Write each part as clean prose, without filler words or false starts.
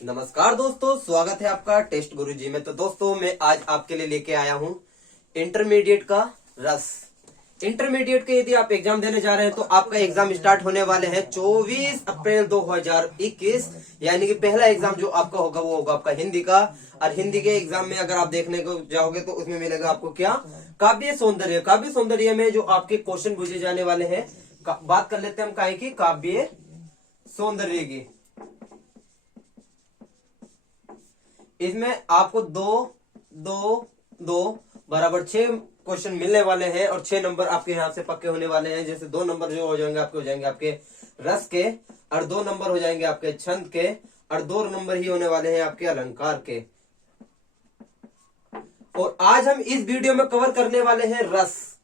नमस्कार दोस्तों, स्वागत है आपका टेस्ट गुरुजी में। तो दोस्तों मैं आज आपके लिए लेके आया हूँ इंटरमीडिएट का रस। इंटरमीडिएट के यदि आप एग्जाम देने जा रहे हैं तो आपका एग्जाम स्टार्ट होने वाले हैं 24 अप्रैल 2021। यानी कि पहला एग्जाम जो आपका होगा वो होगा आपका हिंदी का। और हिंदी के एग्जाम में अगर आप देखने को जाओगे तो उसमें मिलेगा आपको क्या, काव्य सौंदर्य। काव्य सौंदर्य में जो आपके क्वेश्चन पूछे जाने वाले हैं, बात कर लेते हैं हम काहे की, काव्य सौंदर्य की। इसमें आपको दो बराबर 6 क्वेश्चन मिलने वाले हैं और 6 नंबर आपके यहाँ से पक्के होने वाले हैं। जैसे 2 नंबर जो हो जाएंगे आपके रस के, और 2 नंबर हो जाएंगे आपके छंद के, और 2 नंबर ही होने वाले हैं आपके अलंकार के। और आज हम इस वीडियो में कवर करने वाले हैं रस।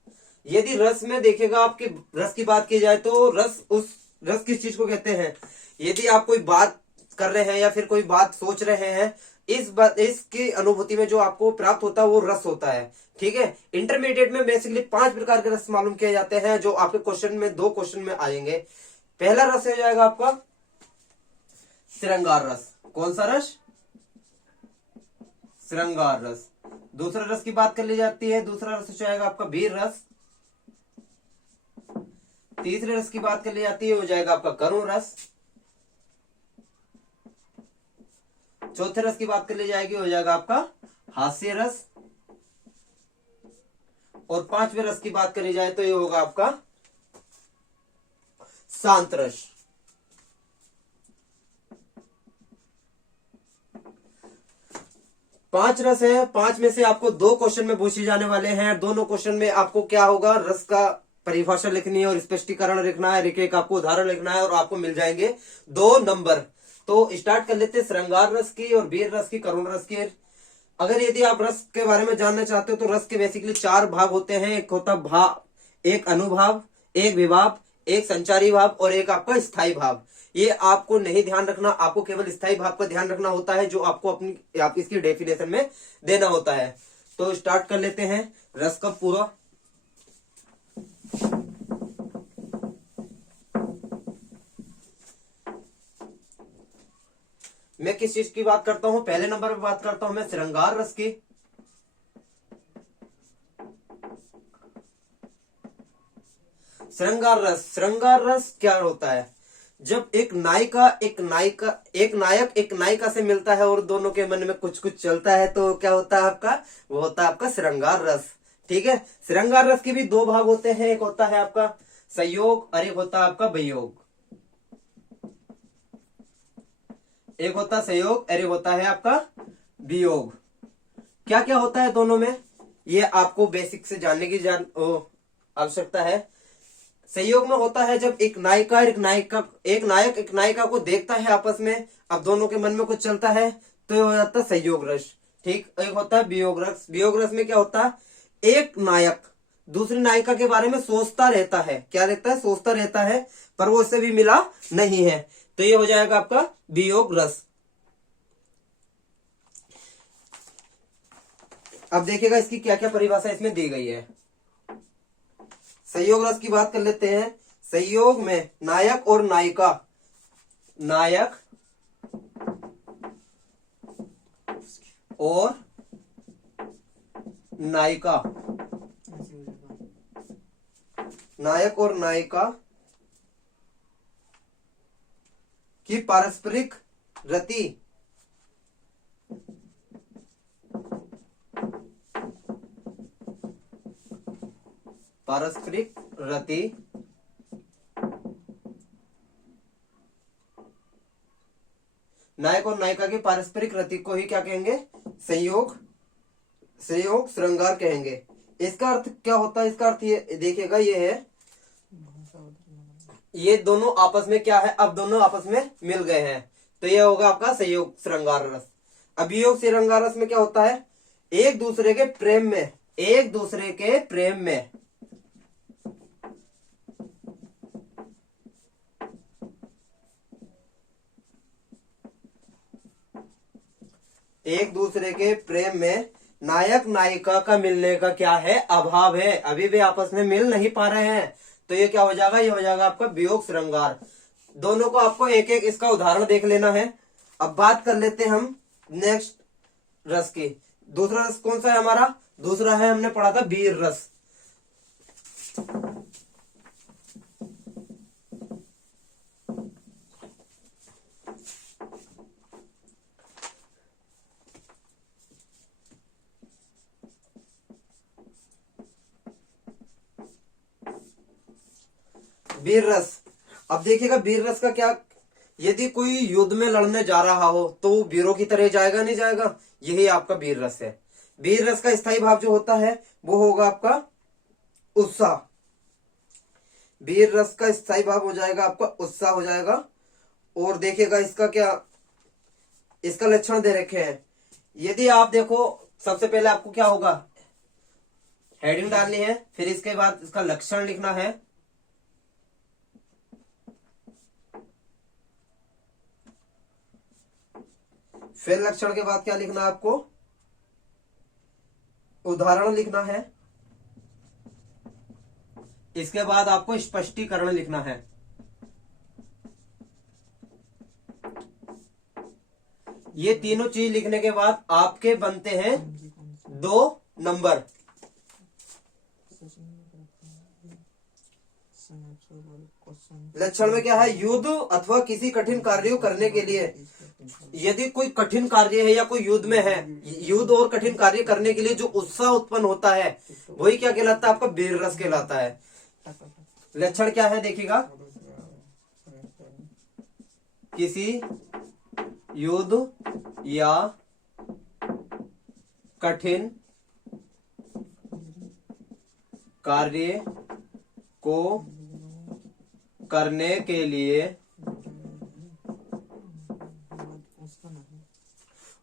यदि रस में देखेगा, आपके रस की बात की जाए तो रस किस चीज को कहते हैं। यदि आप कोई बात कर रहे हैं या फिर कोई बात सोच रहे हैं, इसकी अनुभूति में जो आपको प्राप्त होता है वो रस होता है। ठीक है। इंटरमीडिएट में बेसिकली 5 प्रकार के रस मालूम किए जाते हैं, जो आपके क्वेश्चन में 2 क्वेश्चन में आएंगे। पहला रस हो जाएगा आपका श्रृंगार रस। कौन सा रस? श्रृंगार रस। दूसरा रस की बात कर ली जाती है, दूसरा रस हो जाएगा आपका वीर रस। तीसरे रस की बात कर ली जाती है, हो जाएगा आपका करुण रस। चौथे रस की बात कर ली जाएगी, हो जाएगा आपका हास्य रस। और 5वें रस की बात करी जाए तो ये होगा आपका शांत रस। पांच रस है, 5 में से आपको 2 क्वेश्चन में पूछे जाने वाले हैं। दोनों क्वेश्चन में आपको क्या होगा, रस का परिभाषा लिखनी है और स्पष्टीकरण लिखना है। एक आपको उदाहरण लिखना है और आपको मिल जाएंगे 2 नंबर। तो स्टार्ट कर लेते हैं श्रृंगार रस की और वीर रस की, करुण रस की। अगर यदि आप रस के बारे में जानना चाहते हो तो रस के बेसिकली 4 भाग होते हैं। एक होता भाव, एक अनुभाव, एक विभाव, एक संचारी भाव और एक आपका स्थायी भाव। ये आपको नहीं ध्यान रखना, आपको केवल स्थायी भाव का ध्यान रखना होता है, जो आपको आप इसकी डेफिनेशन में देना होता है। तो स्टार्ट कर लेते हैं रस का पूरा। मैं किस चीज की बात करता हूं, पहले नंबर पे बात करता हूं मैं श्रृंगार रस की। श्रृंगार रस क्या होता है? जब एक नायक से मिलता है और दोनों के मन में कुछ कुछ चलता है, तो क्या होता है आपका, वो होता है आपका श्रृंगार रस। ठीक है। श्रृंगार रस के भी 2 भाग होते हैं। एक होता है आपका संयोग और एक होता है आपका वियोग। एक होता है संयोग और एक होता है आपका वियोग। क्या क्या होता है दोनों में, ये आपको बेसिक से जानने की आवश्यकता है। संयोग में होता है जब एक नायक एक नायिका को देखता है आपस में, अब दोनों के मन में कुछ चलता है, तो ये हो जाता है संयोग रस। ठीक। एक होता है वियोग रस। वियोग रस में क्या होता है, एक नायक दूसरी नायिका के बारे में सोचता रहता है। क्या रहता है? सोचता रहता है, पर वो उससे भी मिला नहीं है, तो ये हो जाएगा आपका वियोग रस। अब देखिएगा इसकी क्या क्या परिभाषा इसमें दी गई है। संयोग रस की बात कर लेते हैं। संयोग में नायक और नायिका, नायक और नायिका, नायक और नायिका की पारस्परिक रति नायक और नायिका की पारस्परिक रति को ही क्या कहेंगे, संयोग श्रृंगार कहेंगे। इसका अर्थ क्या होता है? इसका अर्थ ये देखिएगा, ये है, ये दोनों आपस में क्या है, अब दोनों आपस में मिल गए हैं, तो ये होगा आपका संयोग श्रृंगार रस। अब वियोग श्रृंगार रस में क्या होता है, एक दूसरे के प्रेम में नायक नायिका का मिलने का क्या है, अभाव है। अभी भी आपस में मिल नहीं पा रहे हैं, तो ये क्या हो जाएगा, ये हो जाएगा आपका वियोग श्रृंगार। दोनों को आपको एक एक इसका उदाहरण देख लेना है। अब बात कर लेते हैं हम नेक्स्ट रस की। दूसरा रस कौन सा है हमारा? दूसरा है, हमने पढ़ा था वीर रस। वीर रस, अब देखिएगा वीर रस का क्या, यदि कोई युद्ध में लड़ने जा रहा हो तो वो वीरों की तरह जाएगा नहीं जाएगा, यही आपका वीर रस है। वीर रस का स्थायी भाव जो होता है वो होगा आपका उत्साह। वीर रस का स्थायी भाव हो जाएगा आपका उत्साह हो जाएगा। और देखिएगा इसका क्या, इसका लक्षण दे रखे हैं। यदि आप देखो, सबसे पहले आपको क्या होगा, हेडिंग डालनी है, फिर इसके बाद इसका लक्षण लिखना है, फिर लक्षण के बाद क्या लिखना है आपको, उदाहरण लिखना है, इसके बाद आपको स्पष्टीकरण लिखना है। ये तीनों चीज लिखने के बाद आपके बनते हैं 2 नंबर। लक्षण में क्या है, युद्ध अथवा किसी कठिन कार्य करने के लिए, यदि कोई कठिन कार्य है या कोई युद्ध में है, युद्ध और कठिन कार्य करने के लिए जो उत्साह उत्पन्न होता है वही क्या कहलाता है, आपका वीर रस कहलाता है। लक्षण क्या है देखिएगा, किसी युद्ध या कठिन कार्य को करने के लिए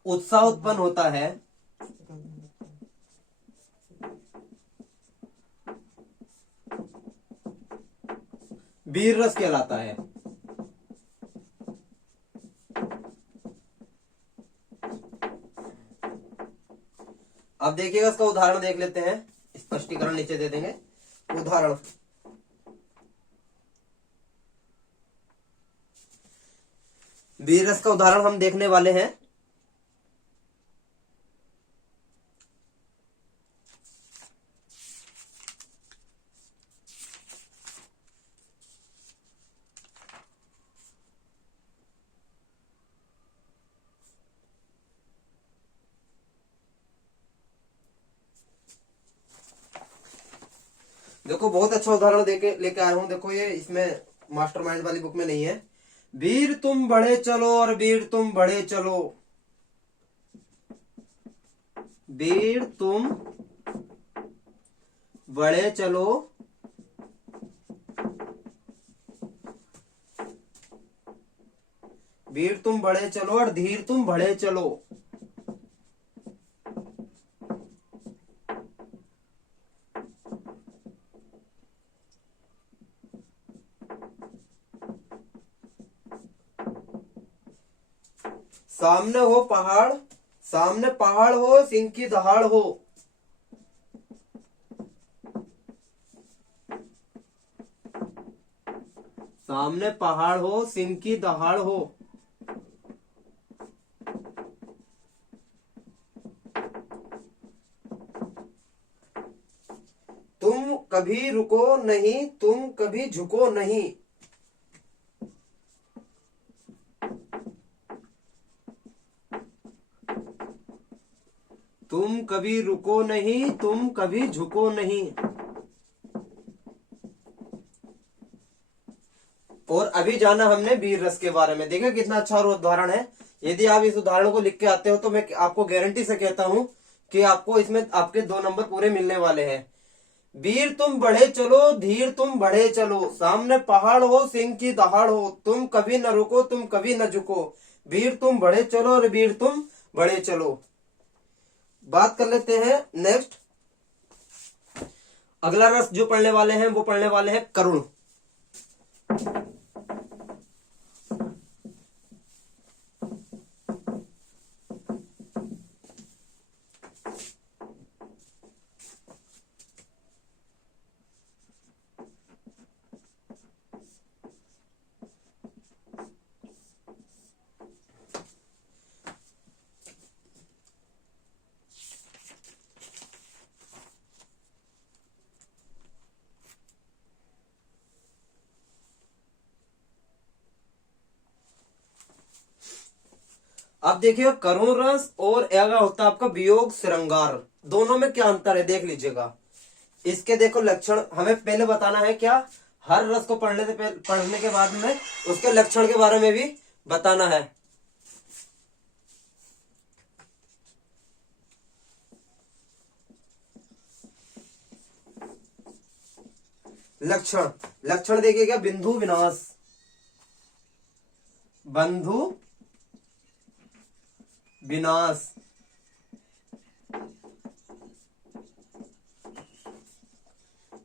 उत्साह उत्पन्न होता है, वीर रस कहलाता है। अब देखिएगा इसका उदाहरण देख लेते हैं, स्पष्टीकरण नीचे दे देंगे। उदाहरण, वीर रस का उदाहरण हम देखने वाले हैं। देखो बहुत अच्छा उदाहरण देके लेके आया हूं, देखो ये इसमें मास्टरमाइंड वाली बुक में नहीं है। वीर तुम बढ़े चलो और वीर तुम बढ़े चलो, वीर तुम बढ़े चलो, वीर तुम बढ़े चलो और धीर तुम बढ़े चलो। सामने हो पहाड़, सामने पहाड़ हो सिंह की दहाड़ हो, सामने पहाड़ हो सिंह की दहाड़ हो। तुम कभी रुको नहीं, तुम कभी झुको नहीं, तुम कभी रुको नहीं, तुम कभी झुको नहीं। और अभी जाना हमने वीर रस के बारे में, देखा कितना अच्छा उदाहरण है। यदि आप इस उदाहरण को लिख के आते हो तो मैं आपको गारंटी से कहता हूं कि आपको इसमें आपके 2 नंबर पूरे मिलने वाले हैं। वीर तुम बढ़े चलो, धीर तुम बढ़े चलो, सामने पहाड़ हो सिंह की दहाड़ हो, तुम कभी न रुको, तुम कभी न झुको, वीर तुम बढ़े चलो और वीर तुम बढ़े चलो। बात कर लेते हैं नेक्स्ट, अगला रस जो पढ़ने वाले हैं वो पढ़ने वाले हैं करुण। अब देखिए करुण रस और अगर होता है आपका वियोग श्रृंगार, दोनों में क्या अंतर है देख लीजिएगा। इसके देखो लक्षण हमें पहले बताना है क्या, हर रस को पढ़ने से पढ़ने के बाद में उसके लक्षण के बारे में भी बताना है। लक्षण, लक्षण देखिएगा बिंदु विनाश, बंधु विनाश,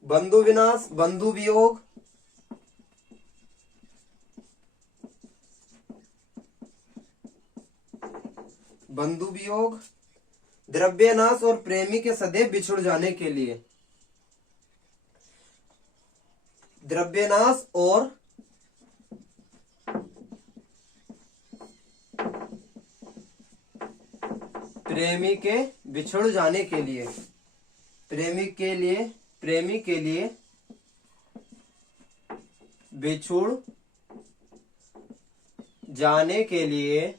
बंधु विनाश, बंधु वियोग, बंधु वियोग, द्रव्यनाश और प्रेमी के सदैव बिछुड़ जाने के लिए, द्रव्यनाश और प्रेमी के बिछुड़ जाने के लिए, प्रेमी के लिए बिछुड़ जाने के लिए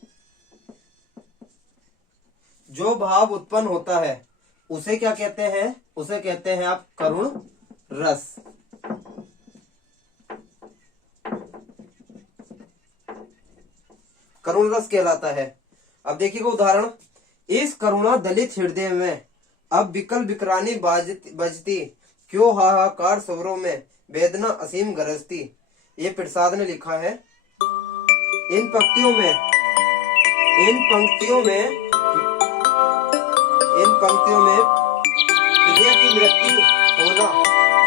जो भाव उत्पन्न होता है उसे क्या कहते हैं, उसे कहते हैं आप करुण रस। करुण रस कहलाता है। अब देखिएगा उदाहरण, इस करुणा दलित हृदय में अब विकल विकरानी बजती, क्यों हाहाकार स्वरों में वेदना असीम गरजती। ये प्रसाद ने लिखा है। इन पंक्तियों में प्रिय की मृत्यु होना